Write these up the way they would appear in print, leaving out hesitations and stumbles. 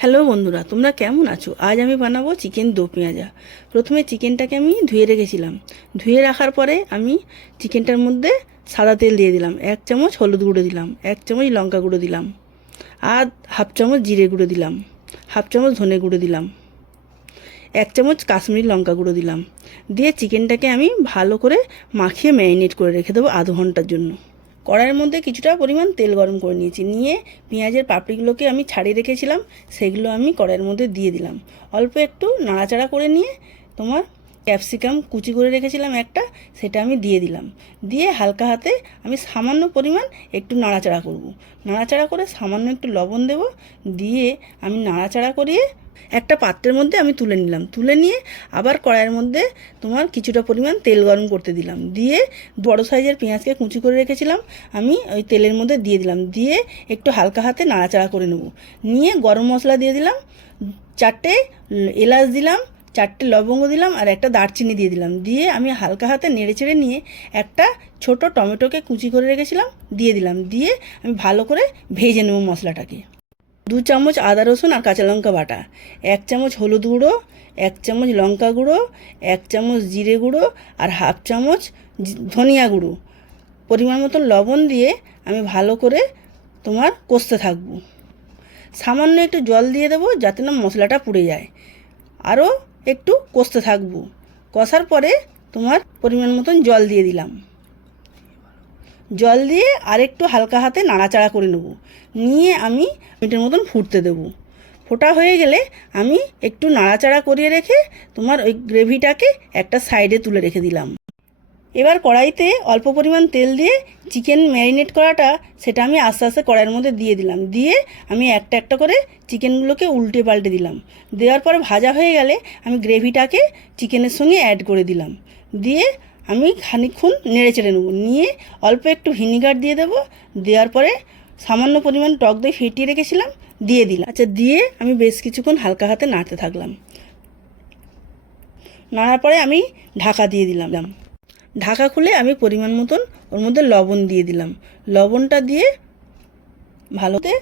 Hello বন্ধুরা, তোমরা কেমন আছো? আজ আমি বানাবো চিকেন দো পেঁয়াজা। প্রথমে চিকেনটাকে আমি ধুয়ে রেখেছিলাম। ধুয়ে রাখার পরে আমি চিকেনটার মধ্যে সাদা তেল দিয়ে দিলাম, 1 চামচ হলুদ গুঁড়ো দিলাম, 1 চামচ লঙ্কা গুঁড়ো দিলাম, আর হাফ চামচ জিরে গুঁড়ো দিলাম, হাফ চামচ ধনে গুঁড়ো দিলাম, 1 চামচ কাশ্মীরি লঙ্কা গুঁড়ো দিলাম। দিয়ে চিকেনটাকে আমি ভালো করে মাখিয়ে ম্যারিনেট করে রেখে দেবো আধ ঘন্টার জন্য। কড়াইয়ের মধ্যে কিছুটা পরিমাণ তেল গরম করে নিয়েছি। নিয়ে পেঁয়াজের পাপড়িগুলোকে আমি ছাড়িয়ে রেখেছিলাম, সেগুলো আমি কড়াইয়ের মধ্যে দিয়ে দিলাম। অল্প একটু নাড়াচাড়া করে নিয়ে তোমার ক্যাপসিকাম কুচি করে রেখেছিলাম একটা, সেটা আমি দিয়ে দিলাম। দিয়ে হালকা হাতে আমি সামান্য পরিমাণ একটু নাড়াচাড়া করব। নাড়াচাড়া করে সামান্য একটু লবণ দেব। দিয়ে আমি নাড়াচাড়া করিয়ে একটা পাত্রের মধ্যে আমি তুলে নিলাম। তুলে নিয়ে আবার কড়াইয়ের মধ্যে তোমার কিছুটা পরিমাণ তেল গরম করতে দিলাম। দিয়ে বড় সাইজের পেঁয়াজকে কুচি করে রেখেছিলাম, আমি ওই তেলের মধ্যে দিয়ে দিলাম। দিয়ে একটু হালকা হাতে নাড়াচাড়া করে নেব। নিয়ে গরম মশলা দিয়ে দিলাম, 4টে এলাচ দিলাম, 4টে লবঙ্গ দিলাম, আর একটা দারচিনি দিয়ে দিলাম। দিয়ে আমি হালকা হাতে নেড়ে চেড়ে নিয়ে একটা ছোট টমেটোকে কুচি করে রেখেছিলাম দিয়ে দিলাম। দিয়ে আমি ভালো করে ভেজে নেব মশলাটাকে। 2 চামচ আদা রসুন আর কাঁচা লঙ্কা বাটা, 1 চামচ হলুদ গুঁড়ো, 1 চামচ লঙ্কা গুঁড়ো, 1 চামচ জিরে গুঁড়ো, আর হাফ চামচ ধনিয়া গুঁড়ো, পরিমাণ মতো লবণ দিয়ে আমি ভালো করে তোমার কষতে থাকবো। সামান্য একটু জল দিয়ে দেবো যাতে না মশলাটা পুড়ে যায়। আরও একটু কষতে থাকবো। কষার পরে তোমার পরিমাণ মতন জল দিয়ে দিলাম। জল দিয়ে আরেকটু হালকা হাতে নাড়াচাড়া করে নেব। নিয়ে আমি মিনিটের মতন ফুটতে দেব। ফোটা হয়ে গেলে আমি একটু নাড়াচাড়া করিয়ে রেখে তোমার ওই গ্রেভিটাকে একটা সাইডে তুলে রেখে দিলাম। এবার কড়াইতে অল্প পরিমাণ তেল দিয়ে চিকেন ম্যারিনেট করাটা সেটা আমি আস্তে আস্তে কড়াইয়ের মধ্যে দিয়ে দিলাম। দিয়ে আমি একটা একটা করে চিকেনগুলোকে উল্টে পাল্টে দিলাম। দেওয়ার পরে ভাজা হয়ে গেলে আমি গ্রেভিটাকে চিকেনের সঙ্গে অ্যাড করে দিলাম। দিয়ে আমি খানিকক্ষণ নেড়ে চেড়ে নেবো। নিয়ে অল্প একটু ভিনিগার দিয়ে দেবো। দেওয়ার পরে সামান্য পরিমাণ টক দই ফেটিয়ে রেখেছিলাম দিয়ে দিলাম। আচ্ছা, দিয়ে আমি বেশ কিছুক্ষণ হালকা হাতে নাড়তে থাকলাম। নাড়ার পরে আমি ঢাকা দিয়ে দিলাম। ঢাকা খুলে আমি পরিমাণ মতন ওর মধ্যে লবণ দিয়ে দিলাম। লবণটা দিয়ে ভালোতে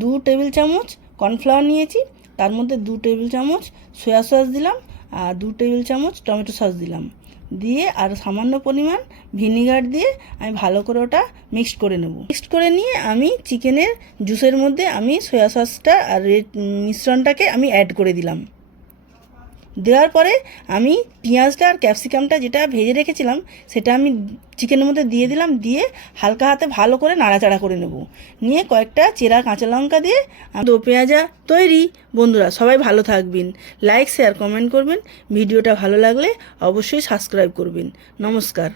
2 টেবিল চামচ কর্নফ্লাওয়ার নিয়েছি, তার মধ্যে 2 টেবিল চামচ সয়া সস দিলাম, আর 2 টেবিল চামচ টমেটো সস দিলাম। দিয়ে আর সামান্য পরিমাণ ভিনিগার দিয়ে আমি ভালো করে ওটা মিক্সড করে নেব। মিক্সড করে নিয়ে আমি চিকেনের জুসের মধ্যে আমি সয়া সসটা আর মিশ্রণটাকে আমি অ্যাড করে দিলাম। দেওয়ার পরে আমি পেঁয়াজটা আর ক্যাপসিকামটা যেটা ভেজে রেখেছিলাম সেটা আমি চিকেনের মধ্যে দিয়ে দিলাম। দিয়ে হালকা হাতে ভালো করে নাড়াচাড়া করে নেব। নিয়ে কয়েকটা চেরা কাঁচা লঙ্কা দিয়ে দো পেঁয়াজা তৈরি। বন্ধুরা সবাই ভালো থাকবেন, লাইক শেয়ার কমেন্ট করবেন। ভিডিওটা ভালো লাগলে অবশ্যই সাবস্ক্রাইব করবেন। নমস্কার।